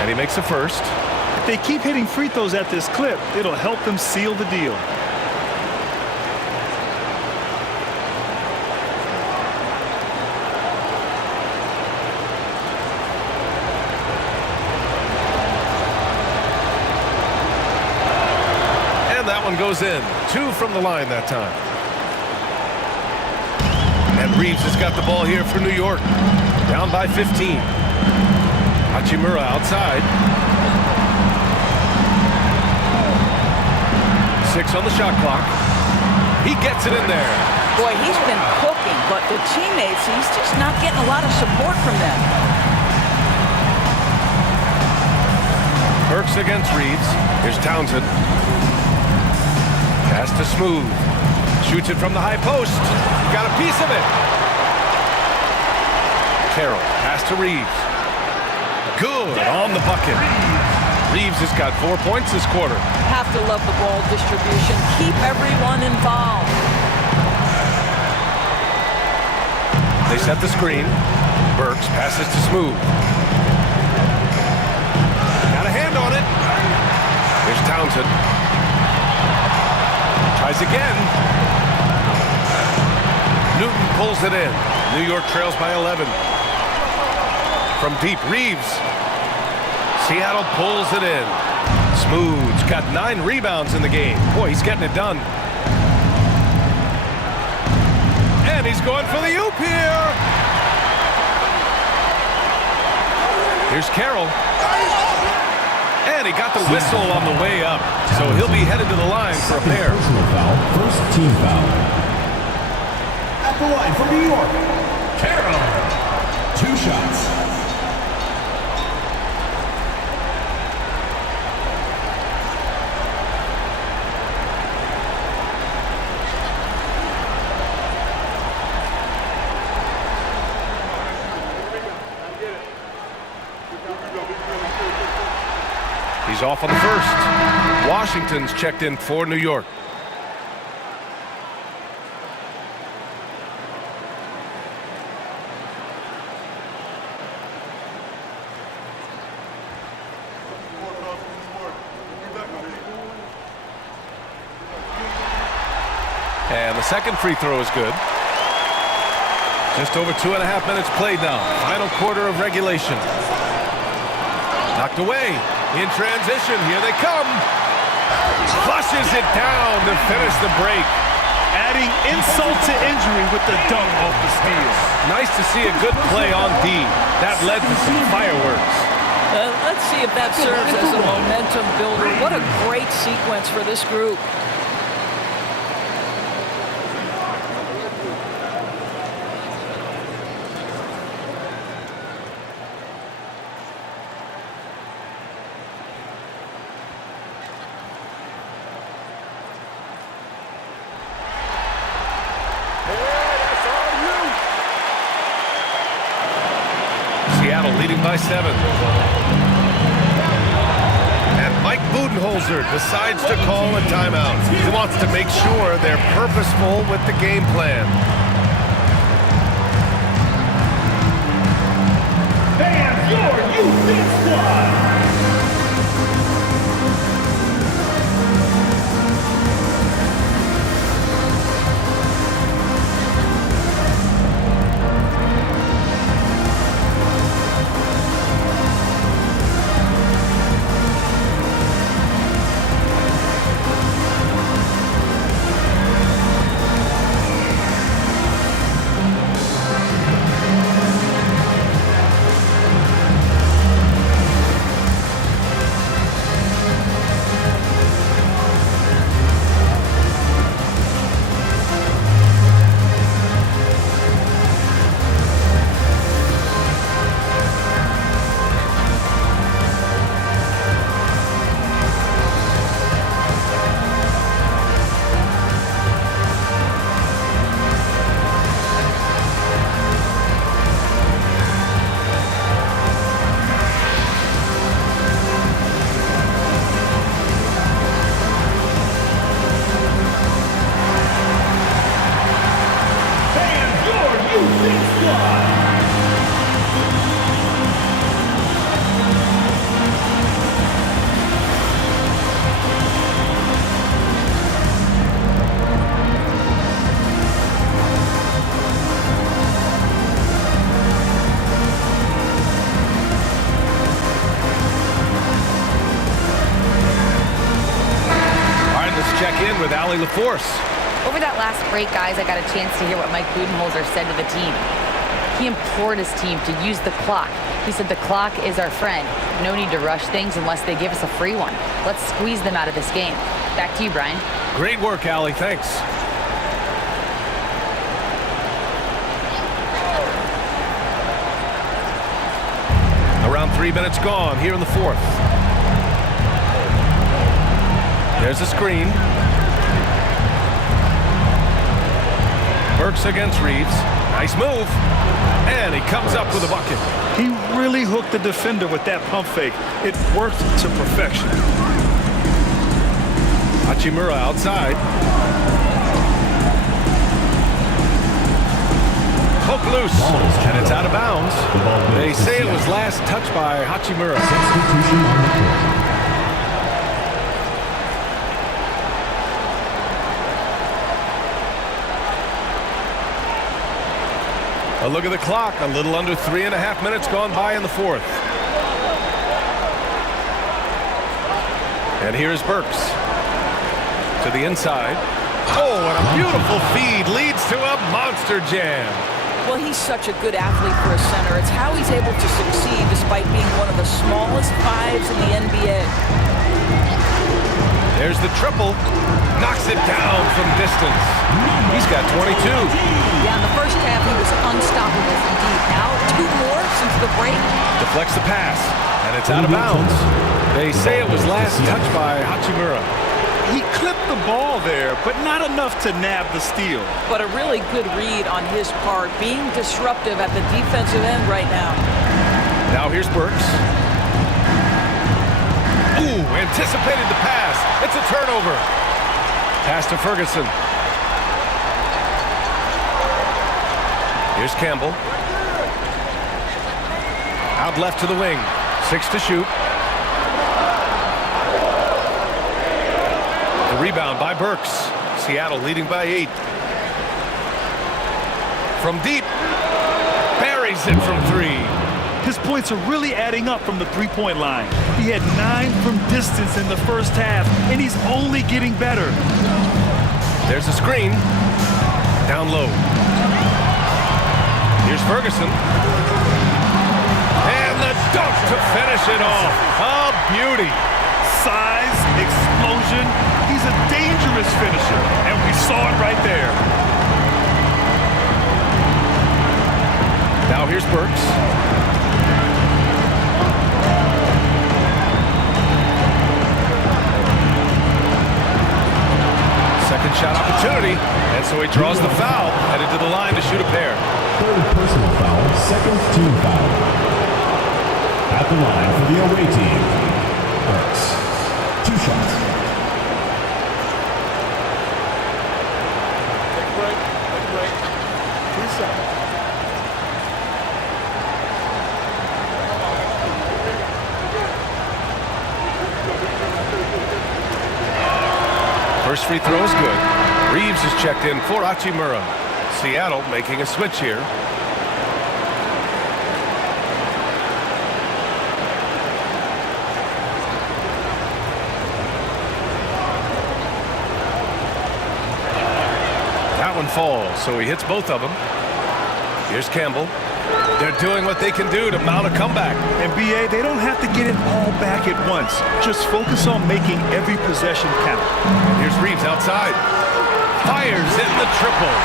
And he makes a first. If they keep hitting free throws at this clip, it'll help them seal the deal. That one goes in. 2 from the line that time. And Reeves has got the ball here for New York. Down by 15. Hachimura outside. 6 on the shot clock. He gets it in there. Boy, he's been cooking, but the teammates, he's just not getting a lot of support from them. Burks against Reeves. Here's Townsend. Pass to Smooth. Shoots it from the high post. Got a piece of it. Carroll. Pass to Reeves. Good on the bucket. Reeves has got 4 points this quarter. Have to love the ball distribution. Keep everyone involved. They set the screen. Burks passes to Smooth. Got a hand on it. Here's Townsend. Tries again. Newton pulls it in. New York trails by 11. From deep, Reeves. Seattle pulls it in. Smooth's got 9 rebounds in the game. Boy, he's getting it done. And he's going for the oop here. Here's Carroll. And he got the whistle on the way up. So he'll be headed to the line for a pair. Personal foul, first team foul. At the line for New York, Carroll. 2 shots. He's off on the first. Washington's checked in for New York. And the second free throw is good. Just over 2.5 minutes played now. Final quarter of regulation. Knocked away. In transition, here they come. Flushes it down to finish the break. Adding insult to injury with the dunk off the steal. Nice to see a good play on D. That led to some fireworks. Let's see if that serves as a momentum builder. What a great sequence for this group. Seattle leading by 7. And Mike Budenholzer decides to call a timeout. He wants to make sure they're purposeful with the game plan. And your youth squad. Houston Squad. Check in with Allie LaForce. Over that last break, guys, I got a chance to hear what Mike Budenholzer said to the team. He implored his team to use the clock. He said the clock is our friend. No need to rush things unless they give us a free one. Let's squeeze them out of this game. Back to you, Brian. Great work, Allie. Thanks. Around 3 minutes gone here in the fourth. There's a screen. Burks against Reeves. Nice move. And he comes up with a bucket. He really hooked the defender with that pump fake. It worked to perfection. Hachimura outside. Poke loose. And it's out of bounds. They say it was last touched by Hachimura. Substitution on the court. A look at the clock. A little under 3.5 minutes gone by in the fourth. And here's Burks. To the inside. Oh, and a beautiful feed leads to a monster jam. Well, he's such a good athlete for a center. It's how he's able to succeed despite being one of the smallest fives in the NBA. There's the triple. Knocks it down from distance. He's got 22. Yeah, in the first half, he was unstoppable from deep. Now, 2 more since the break. Deflects the pass, and it's out of bounds. They say it was last touched by Hachimura. He clipped the ball there, but not enough to nab the steal. But a really good read on his part, being disruptive at the defensive end right now. Now here's Burks. Ooh, anticipated the pass. It's a turnover. Pass to Ferguson. Here's Campbell. Out left to the wing. 6 to shoot. The rebound by Burks. Seattle leading by 8. From deep. Buries it from 3. His points are really adding up from the three-point line. He had 9 from distance in the first half, and he's only getting better. There's a screen. Down low. Here's Ferguson. And the dunk to finish it off. A beauty. Size, explosion. He's a dangerous finisher, and we saw it right there. Now here's Burks. Second shot opportunity, and so he draws the foul, headed to the line to shoot a pair. Third personal foul, second team foul. At the line for the away team, Burks. 2 shots. Take a break. 3 seconds. First free throw is good. Reeves is checked in for Hachimura. Seattle making a switch here. That one falls, so he hits both of them. Here's Campbell. They're doing what they can do to mount a comeback. And BA, they don't have to get it all back at once. Just focus on making every possession count. And here's Reeves outside. Fires in the triple.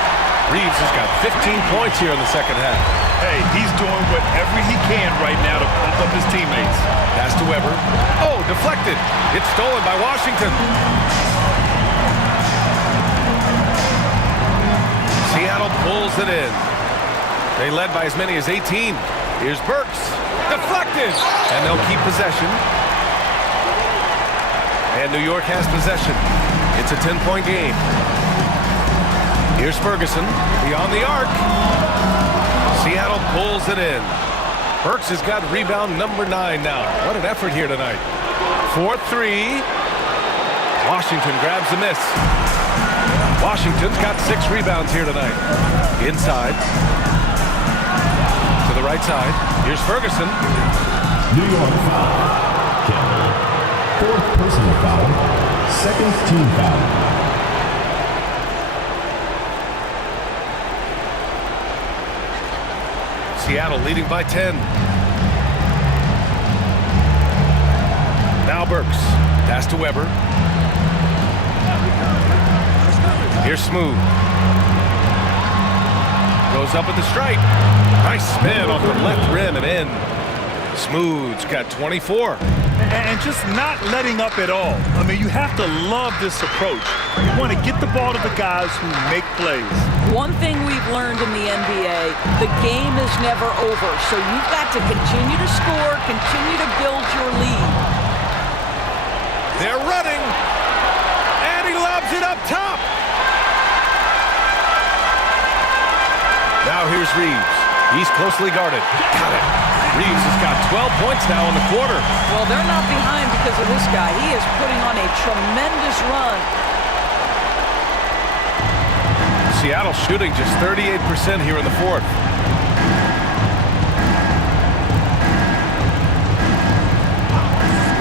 Reeves has got 15 points here in the second half. Hey, he's doing whatever he can right now to pump up his teammates. Pass to Weber. Oh, deflected. It's stolen by Washington. Seattle pulls it in. They led by as many as 18. Here's Burks. Deflected. And they'll keep possession. And New York has possession. It's a 10-point game. Here's Ferguson. Beyond the arc. Seattle pulls it in. Burks has got rebound number 9 now. What an effort here tonight. 4-3. Washington grabs the miss. Washington's got 6 rebounds here tonight. Inside. To the right side. Here's Ferguson. New York foul. Campbell. 4th personal foul. 2nd team foul. Seattle leading by 10. Now Burks. Pass to Weber. Here's Smooth. Goes up at the stripe. Nice spin off the left rim and in. Smooth's got 24. And just not letting up at all. I mean, you have to love this approach. You want to get the ball to the guys who make plays. One thing we've learned in the NBA, the game is never over. So you've got to continue to score, continue to build your lead. They're running. And he lobs it up top. Now here's Reeves. He's closely guarded. Got it. Reeves has got 12 points now in the quarter. Well, they're not behind because of this guy. He is putting on a tremendous run. Seattle shooting just 38% here in the fourth.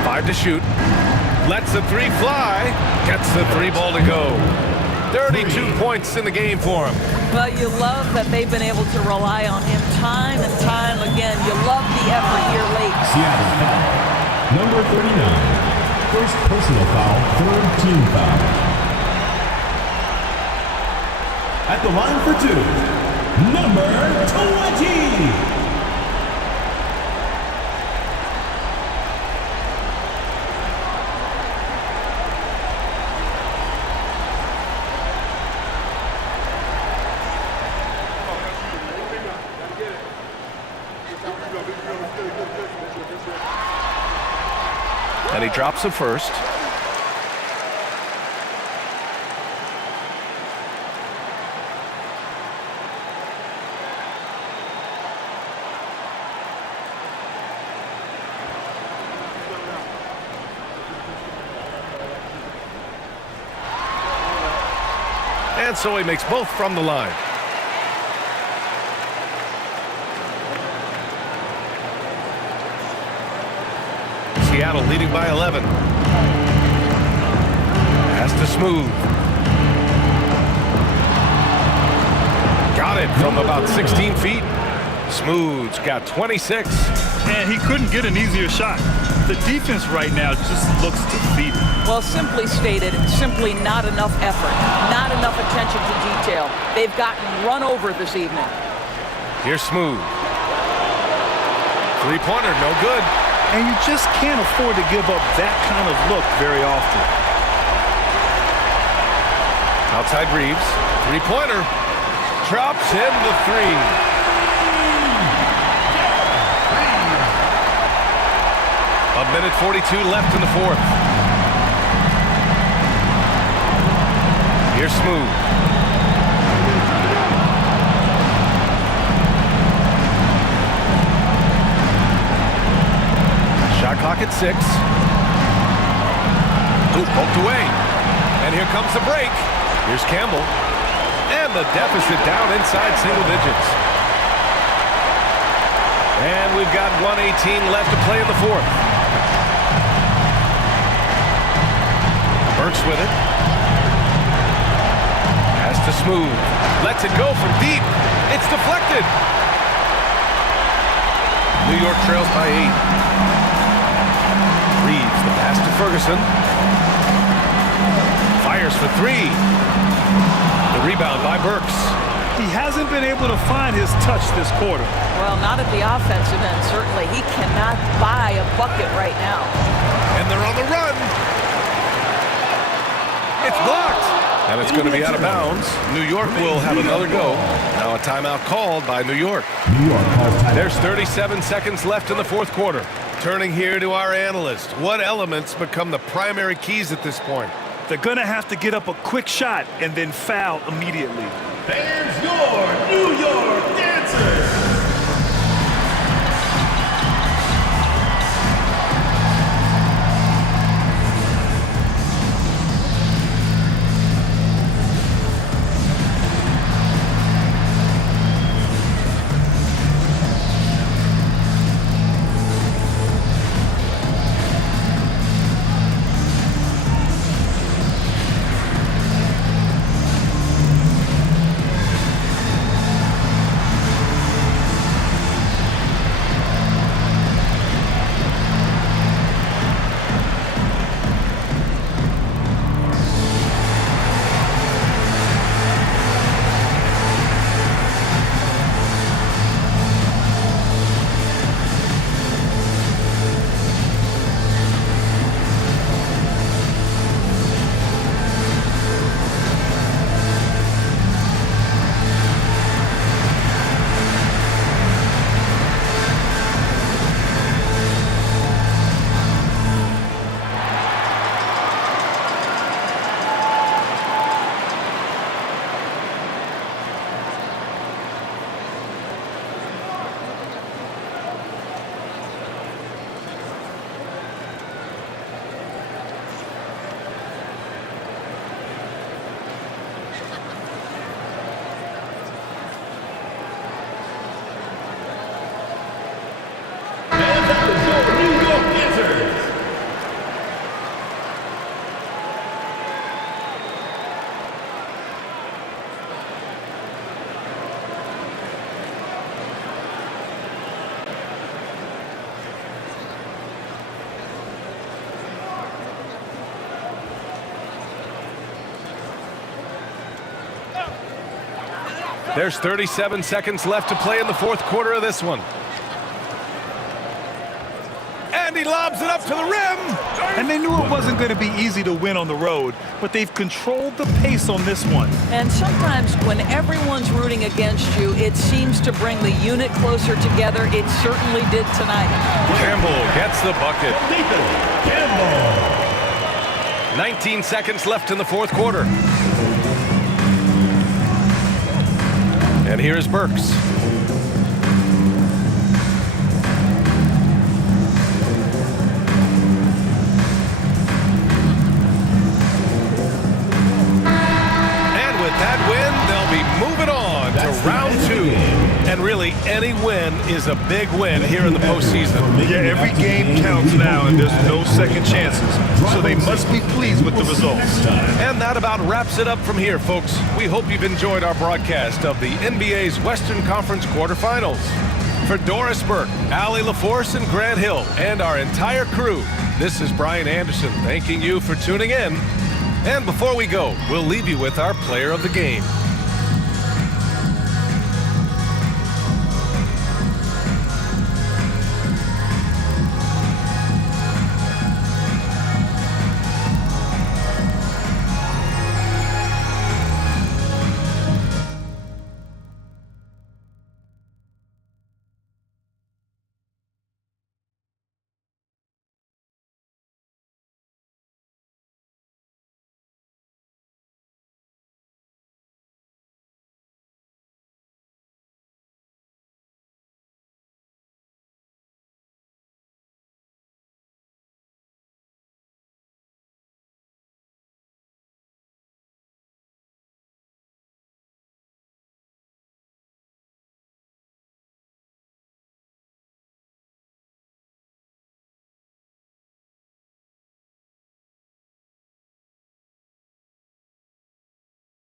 Five to shoot. Lets the 3 fly. Gets the 3 ball to go. 32 points in the game for him. Well, you love that they've been able to rely on him time and time again. You love the effort here late. Seattle foul. Number 39. 1st personal foul. 3rd team foul. At the line for 2. Number 20. And he drops it first. And so he makes both from the line. Seattle leading by 11. Pass to Smooth. Got it from about 16 feet. Smooth's got 26. And he couldn't get an easier shot. The defense right now just looks defeated. Well, simply stated, simply not enough effort, not enough attention to detail. They've gotten run over this evening. Here's Smooth. Three-pointer, no good. And you just can't afford to give up that kind of look very often. Outside Reeves. Three-pointer. Drops in the 3. A minute 42 left in the fourth. Here's Smooth. Shot clock at 6. Ooh, poked away. And here comes the break. Here's Campbell. And the deficit down inside single digits. And we've got 1:18 left to play in the fourth. Burks with it. Pass to Smooth. Lets it go from deep. It's deflected. New York trails by 8. Reeves, the pass to Ferguson. Fires for 3. The rebound by Burks. He hasn't been able to find his touch this quarter. Well, not at the offensive end, certainly. He cannot buy a bucket right now. And they're on the run. It's blocked. And it's going to be out of bounds. New York will have another go. Now a timeout called by New York. New York calls timeout. There's 37 seconds left in the fourth quarter. Turning here to our analyst. What elements become the primary keys at this point? They're going to have to get up a quick shot and then foul immediately. There's your New York Dancers. There's 37 seconds left to play in the fourth quarter of this one. And he lobs it up to the rim. And they knew it wasn't going to be easy to win on the road, but they've controlled the pace on this one. And sometimes when everyone's rooting against you, it seems to bring the unit closer together. It certainly did tonight. Campbell gets the bucket. Nathan Campbell. 19 seconds left in the fourth quarter. And here's Burks. That win, they'll be moving on to round 2. And really, any win is a big win here in the postseason. Yeah, every game counts now, and there's no second chances. So they must be pleased with the results. And that about wraps it up from here, folks. We hope you've enjoyed our broadcast of the NBA's Western Conference quarterfinals. For Doris Burke, Allie LaForce, and Grant Hill, and our entire crew, this is Brian Anderson thanking you for tuning in. And before we go, we'll leave you with our player of the game.